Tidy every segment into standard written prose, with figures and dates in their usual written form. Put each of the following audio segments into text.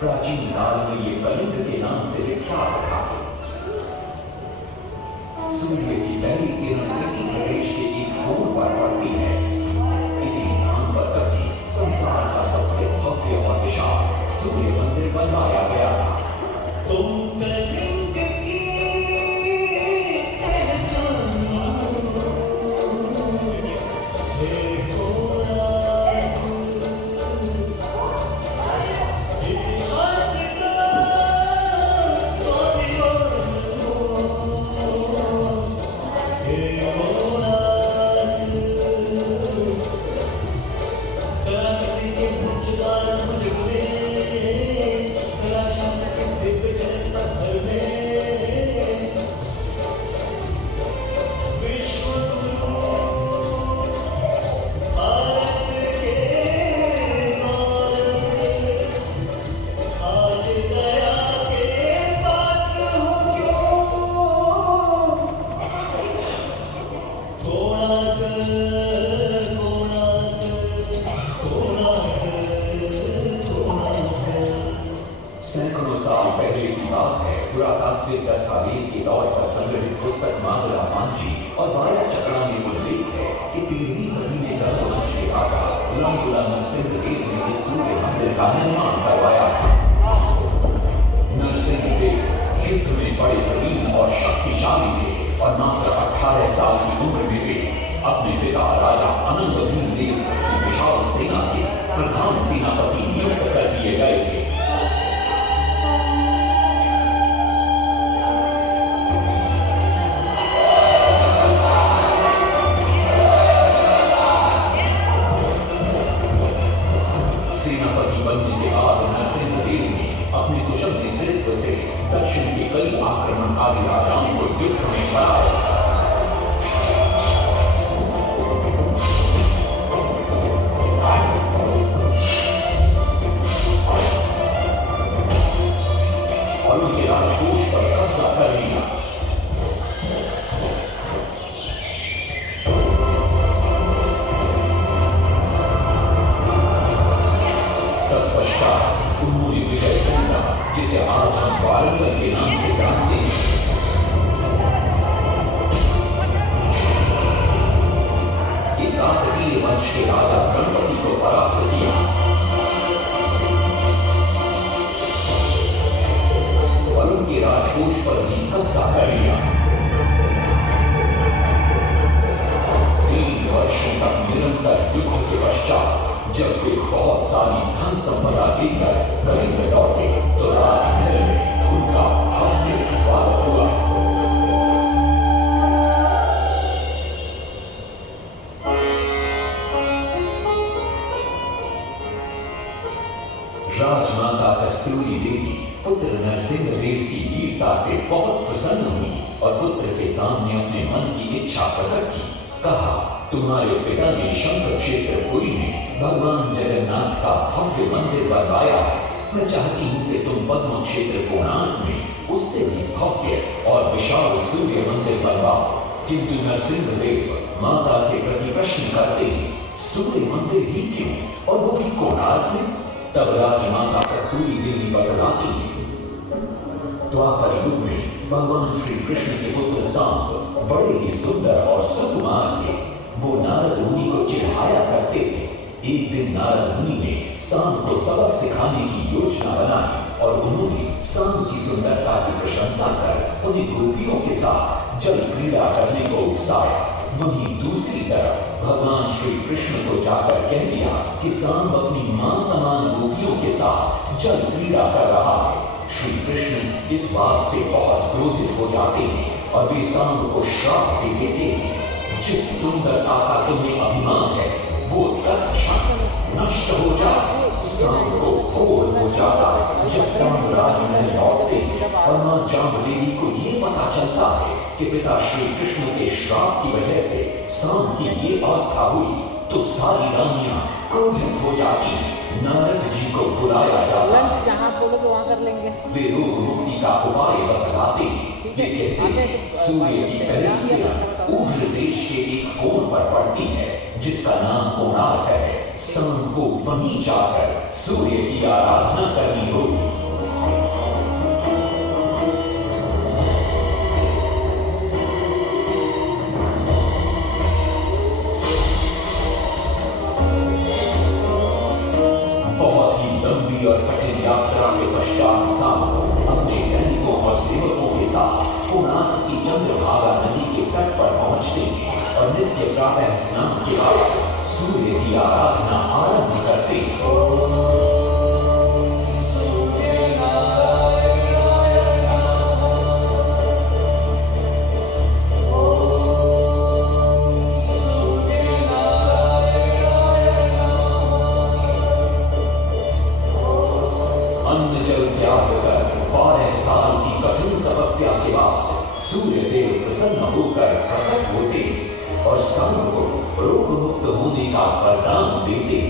प्राचीन काल में ये कलिंग के नाम से विख्यात था। सूर्य की पहली किरण इसी प्रदेश के एक कोण पर पड़ती है। इसी स्थान पर कभी संसार का सबसे भव्य और विशाल सूर्य मंदिर बनवाया गया था। तुम कलिंग की सैकड़ों साल पहले की बात है। पुरातात्विक दस्तावेज के तौर पर संग्रहित पुस्तक मांगला मांझी और वाया चक्रा में उल्लेख है कि 13वीं सदी में गंगवंश के राजा लांगुला नरसिंहदेव ने इस सूर्य मंदिर का निर्माण करवाया था। नरसिंहदेव युद्ध में बड़े प्रवीण और शक्तिशाली थे और मात्र 18 साल की उम्र में वे अपने पिता राजा अनंग भीम देव की विशाल सेना के प्रधान सेनापति नियुक्त कर दिए गए थे। सेनापति बनने के बाद नरसिंहदेव ने अपने कुशल नेतृत्व से दक्षिण के कई आक्रमणकारी राजाओं को युद्ध में हराया। और उनके राजकोष पर कब्जा कर लिया। तत्पश्चात उन्होंने विजय किया, जिसे आज हम वारंगल के नाम से जानते हैं। काकतीय वंश के राजा गणपति को परास्त किया। और उनके राजकोष पर भी कब्जा कर लिया। 3 वर्षों तक निरंतर युद्ध के पश्चात जब वे बहुत सारी धन संपदा लेकर कलिंग लौटे तो राजमहल में उनका भव्य स्वागत हुआ। राजमाता कस्तूरी देवी पुत्र नरसिंहदेव की वीरता से बहुत प्रसन्न हुई और पुत्र के सामने अपने मन की इच्छा प्रकट की। कहा, तुम्हारे पिता ने शंकर क्षेत्र पुरी में भगवान जगन्नाथ का भव्य मंदिर बनवाया है। मैं चाहती हूँ कि तुम पद्म क्षेत्र कोणार्क में उससे भी भव्य और विशाल सूर्य मंदिर बनवाओ। किंतु नरसिंहदेव माता से प्रति प्रश्न करते हैं, सूर्य मंदिर ही क्यों और वो भी कोणार्क में? तब राजमाता कस्तूरी देवी बतलाती है, द्वापर युग में भगवान श्री कृष्ण के पुत्र सांब बड़े ही सुंदर और सुकुमार थे। वो नारद मुनि को चिढ़ाया करते थे। एक दिन नारद मुनि ने सांब को सबक सिखाने की योजना बनाई और उन्होंने सांब की सुंदरता की प्रशंसा कर उन्हें गोपियों के साथ जल क्रीड़ा करने को उकसाया। वहीं दूसरी तरफ भगवान श्री कृष्ण को जाकर कह दिया कि सांब अपनी मां समान गोपियों के साथ जल क्रीड़ा कर रहा है। श्री कृष्ण इस बात से बहुत क्रोधित हो जाते हैं और वे सांब को श्राप दे देते हैं, जिस सुंदरता का तुम्हें अभिमान है वो तत्क्षण नष्ट हो जाए। सांब को घोर हो जाता है जब सांब राजमहल लौटते हैं और मां जाम्बुदेवी को ये पता चलता है कि पिता श्री कृष्ण के श्राप की वजह से सांब की ये अवस्था हुई तो सारी रानियां क्रोधित हो जाती। नारद जी को बुलाया जाता है। जहाँ बोलोगे वहाँ कर लेंगे। वे रोग मुक्ति का उपाय बतलाते हैं। वे कहते हैं, सूर्य की पहली किरण उग्र देश के एक कोण पर पड़ती है जिसका नाम कोणार्क है। शाम को वहीं जाकर सूर्य की आराधना करनी होगी। यात्रा के पश्चात सांब अपने सैनिकों और सेवकों के साथ कोणार्क की चंद्रभागा नदी के तट पर पहुंचते हैं और नित्य प्रातः स्नान के बाद सूर्य की आराधना आरंभ करते हैं। अन्न जल त्याग कर 12 साल की कठिन तपस्या के बाद सूर्य देव प्रसन्न होकर प्रकट होते और सांब को रोग मुक्त होने का वरदान देते।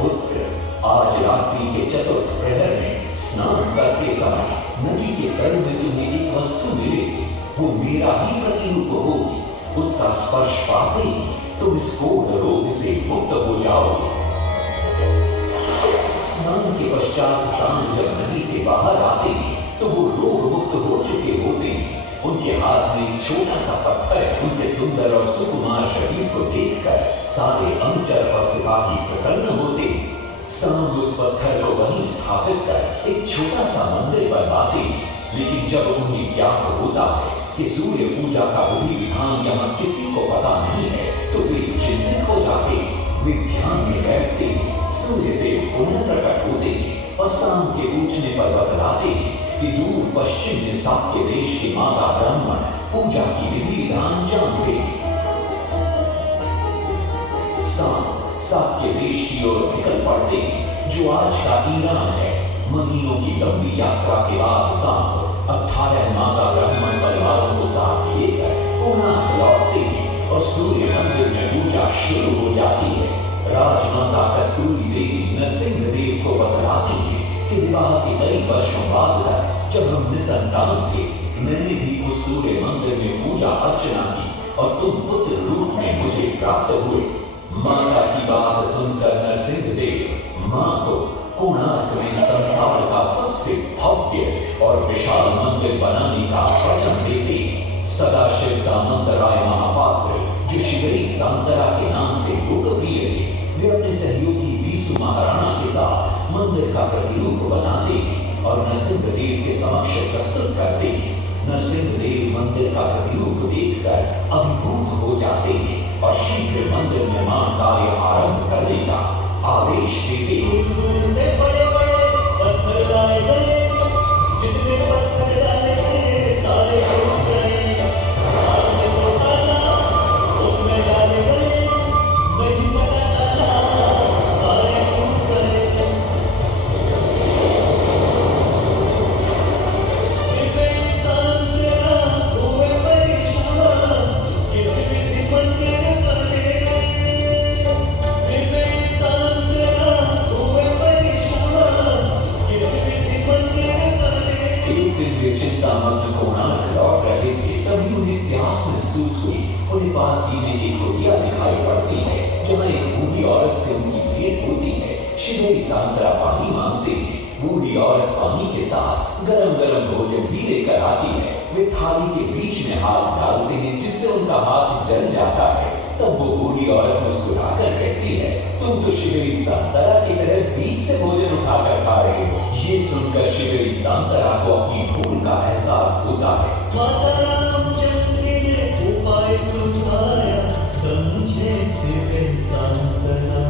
पुत्र, आज रात्रि के चतुर्थ प्रहर में स्नान करते समय नदी के तल में तुम्हें एक वस्तु मिलेगी, वो मेरा ही प्रतिरूप होगी। उसका स्पर्श पाते ही तुम इस कोढ़ रोग से मुक्त हो जाओगे। स्नान के पश्चात सांब जब नदी से बाहर आते हैं तो वो रोग मुक्त हो चुके होते हैं। उनके हाथ में एक छोटा सा पत्थर उनके सुंदर और सुकुमार शरीर को देखकर सारे अनुचर और सिपाही प्रसन्न होते। सांब उस पत्थर को वहीं स्थापित कर एक छोटा सा मंदिर बनवाते। लेकिन जब उन्हें ज्ञात होता है कि सूर्य पूजा का विधि विधान यहाँ किसी को पता नहीं है तो वे चिंतित हो जाते। वे ध्यान में बैठते, सूर्य देव पुनः प्रकट होते और सांब के पूछने पर बतलाते कि दूर पश्चिम में साक्य देश के माता ब्राह्मण पूजा की विधि विधान जानते। सांब साक्य देश की ओर निकल पड़ते, जो आज का ईरान है। महीनों की लंबी यात्रा के बाद सांब 18 माता ब्राह्मण परिवारों को साथ लेकर कोणार्क लौटते हैं और सूर्य मंदिर में पूजा शुरू हो जाती है। राजमाता कस्तूरी देवी नरसिंह देव को बतलाती है कि विवाह के कई वर्षों बाद तक जब हम निसंतान थे, मैंने भी उस सूर्य मंदिर में पूजा अर्चना की और तुम पुत्र रूप में मुझे प्राप्त हुए। माता की बात सुनकर नरसिंह देव मां को कोणार्क में संसार का सबसे भव्य और विशाल मंदिर बनाने का वचन देते। सदाशिव सामंतराय महापात्र, जो शिवरी सांतरा के नाम से लोकप्रिय थे, वे अपने सहयोगी बीसु महाराणा के साथ मंदिर का प्रतिरूप बनाते और नरसिंह देव के समक्ष प्रस्तुत करते। नरसिंह देव मंदिर का प्रतिरूप देखकर अभिभूत हो जाते और शीघ्र मंदिर निर्माण कार्य आरंभ करने का आदेश देते। बड़े बड़े पत्थर लाए गए, जितने पत्थर डाले गए सारे टूट गए। उसमें डाले गए नहीं पता डाला, सारे टूट गए। सिर्फ इंसान तेरा हुए परेशान, किस विधि मंदिर बने। सिर्फ इंसान तेरा हुए परेशान, किस विधि मंदिर बने। एक दिन वे चिंतामग्न कोणार्क लौट रहे थे, तभी उन्हें प्यास महसूस हुई। उन्हें पास ही में एक कुटिया दिखाई पड़ती है, जहाँ एक बूढ़ी औरत से उनकी भेंट होती है। शिवरी सांतरा पानी मांगते हैं। बूढ़ी औरत पानी के साथ गरम गरम भोजन भी लेकर आती है। वे थाली के बीच में हाथ डालते हैं, जिससे उनका हाथ जल जाता है। तब वो बूढ़ी औरत मुस्कुराकर कहती है, तुम तो शिवरी सांतरा की तरह बीच से भोजन उठाकर खा रहे हो। ये सुनकर शिवरी सांतरा को अपनी भूल का एहसास होता है। उपाय सुझाया समझे शिवरी सांतरा।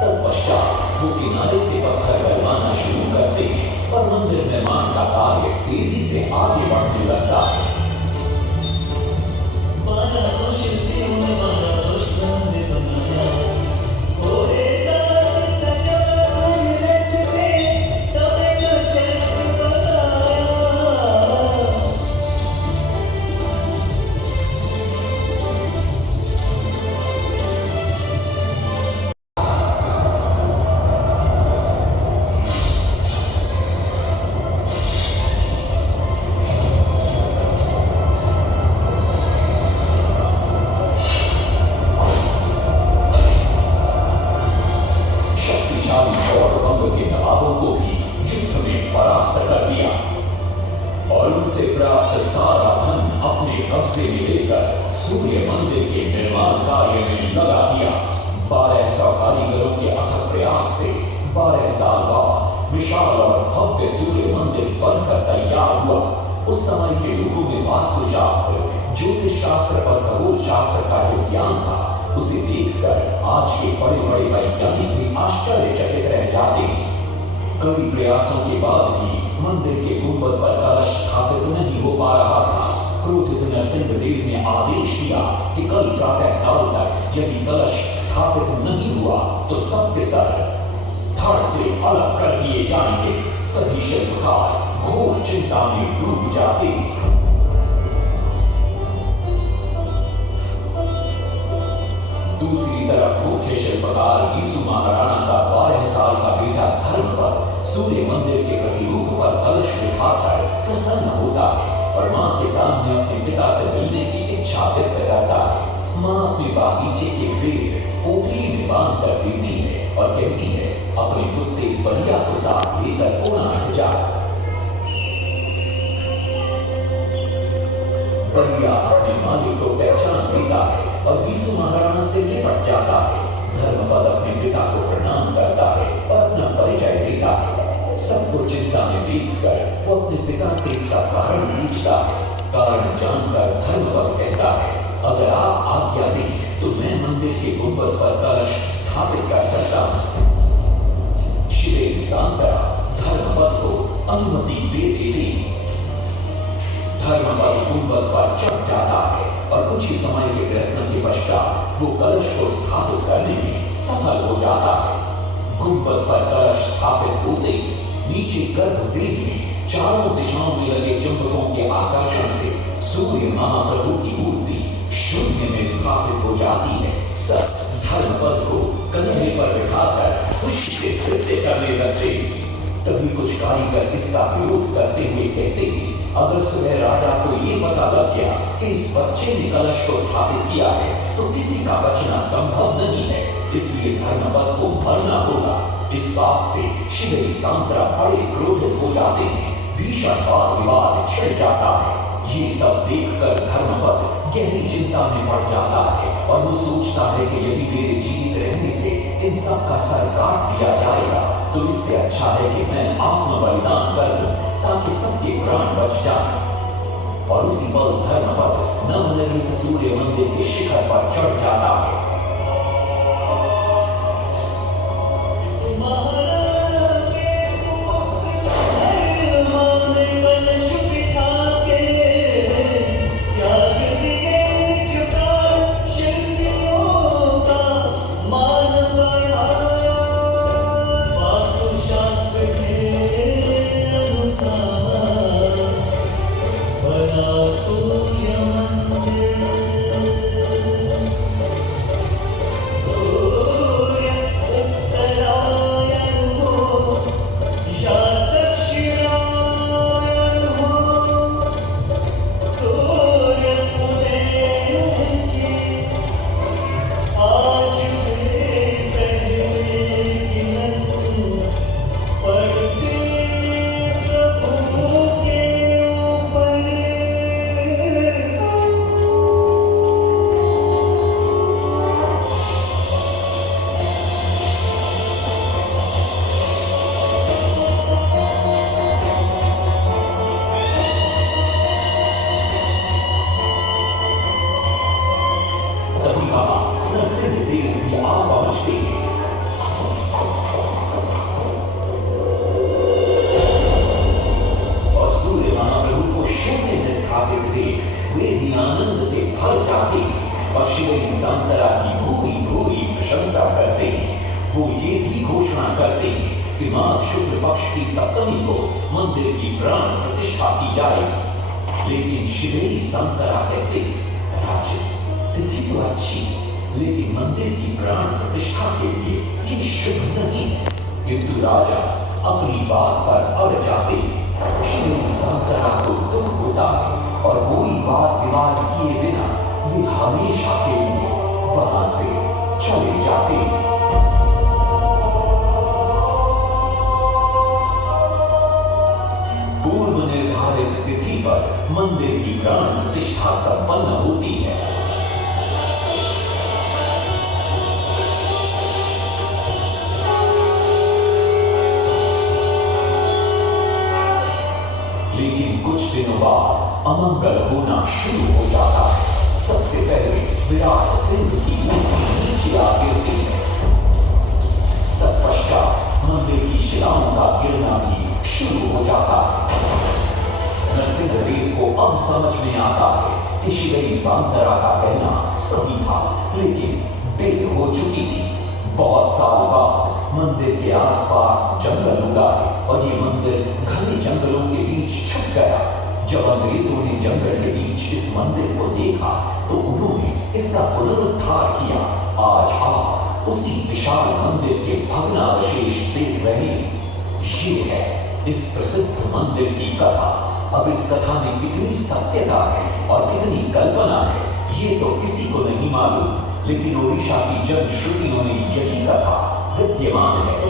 तत्पश्चात वो किनारे से पत्थर डलवाना शुरू करते हैं और मंदिर निर्माण का कार्य तेजी से आगे बढ़ने लगता है। 1200 शिल्पियों ने 12 मंदिर बनाया। घोड़े साथ सजा रथ पे समय का चक्र बनाया। 1200 कारीगरों के अथक प्रयास से 12 साल बाद विशाल और भव्य सूर्य मंदिर बनकर तैयार हुआ। उस समय के लोगों में वास्तुशास्त्र, ज्योतिष शास्त्र और खगोल शास्त्र का जो ज्ञान था, उसे देखकर आज के बड़े बड़े वैज्ञानिक भी आश्चर्यचकित रह जाते हैं। कई प्रयासों के बाद भी मंदिर के गुंबद पर कलश स्थापित नहीं हो पा रहा था। क्रोधित नरसिंहदेव ने आदेश दिया कि कल प्रातः काल तक यदि कलश स्थापित नहीं हुआ तो सब के सब धड़ से अलग कर दिए जाएंगे। सभी शिल्पकार घोर चिंता में डूब जाते। दूसरी तरफ मुख्य शिल्पकार यीशु महाराणा का 12 साल का बेटा धर्मपद सूर्य मंदिर के प्रतिरूप पर कलश बिठाकर प्रसन्न होता है और मां के सामने अपने पिता से मिलने की इच्छा व्यक्त करता है। मां अपने बागीचे के पेड़ पोटली में बांध कर देती है और कहती है, अपने कुत्ते बलिया को साथ लेकर कोना जा। बलिया अपने मालिक को पहचान लेता है और यीशु महाराणा से निपट जाता है। धर्मपद अपने पिता को प्रणाम करता है और अपना परिचय देता है। सबको चिंता में देखकर वो अपने पिता से इसका कारण पूछता है। कारण जानकर धर्मपद कहता है, अगर आप आज्ञा दें तो मैं मंदिर के गुंबद पर कलश स्थापित कर सकता हूं। श्री सांतरा धर्मपद को अनुमति दे देती। धर्मपद गुंबद पर चढ़ जाता है और कुछ ही समय के प्रयत्न के पश्चात वो कलश को स्थापित करने में सफल हो जाता है। गुंबद पर कलश स्थापित होते ही नीचे गर्भगृह में चारों दिशाओं में लगे चुंबकों के आकर्षण से सूर्य महाप्रभु की मूर्ति शून्य में स्थापित हो जाती है। सब धर्मपद को कंधे पर बिठाकर खुशी से नृत्य करने लगते। तभी कुछ कारीगर इसका विरोध करते हुए कहते हैं, अगर सुबह राजा को ये पता लग गया कि इस बच्चे ने कलश को स्थापित किया है तो किसी का बचना संभव नहीं है, इसलिए धर्मपद को मरना होगा। इस बात से श्री सांतरा बड़े क्रोधित हो जाते हैं। भीषण वाद विवाद छिड़ जाता है। ये सब देखकर धर्मपद गहरी चिंता में पड़ जाता है और वो सोचता है कि यदि मेरे जीवित रहने से इन सब का सर काट दिया जाएगा तो इससे अच्छा है कि मैं आत्म बलिदान कर दूं ताकि सबके प्राण बच जाएं। और उसी पल धर्मपद नवनिर्मित सूर्य मंदिर के शिखर पर चढ़ जाता है। वो ये भी घोषणा करते हैं कि माघ शुक्ल पक्ष की सप्तमी को मंदिर की प्राण प्रतिष्ठा की जाएगी। लेकिन श्री संतरा कहते, राजन तिथि तो अच्छी, लेकिन मंदिर की प्राण प्रतिष्ठा के लिए ये शुभ नहीं है। किंतु राजा अपनी बात पर अड़ जाते। श्री संतरा को दुख होता है और कोई वाद विवाद किए बिना वे हमेशा के लिए वहां से चले जाते हैं। पूर्व निर्धारित तिथि पर मंदिर की प्राण प्रतिष्ठा संपन्न होती है। दिनों बाद अमंगल होना शुरू हो जाता है। सबसे पहले विराट सिंह की मूर्ति नीचे आ गिरती है। तत्पश्चात मंदिर की शिलाओं का गिरना भी शुरू हो जाता है। नरसिंहदेव को अब समझ में आता है कि शिवई सांतरा का कहना सही था, लेकिन देर हो चुकी थी। बहुत साल बाद मंदिर के आसपास जंगल उगा और ये मंदिर घने जंगलों के बीच छुप गया। जब अंग्रेजों ने जंगल के बीच इस मंदिर को देखा तो उन्होंने इसका पुनरुद्धार किया। आज आप उसी विशाल मंदिर के भग्नावशेष देख रहे हैं। ये है इस प्रसिद्ध मंदिर की कथा। अब इस कथा में कितनी सत्यता है और कितनी कल्पना है, ये तो किसी को नहीं मालूम, लेकिन ओडिशा की जनश्रुतियों में यही कथा विद्यमान है।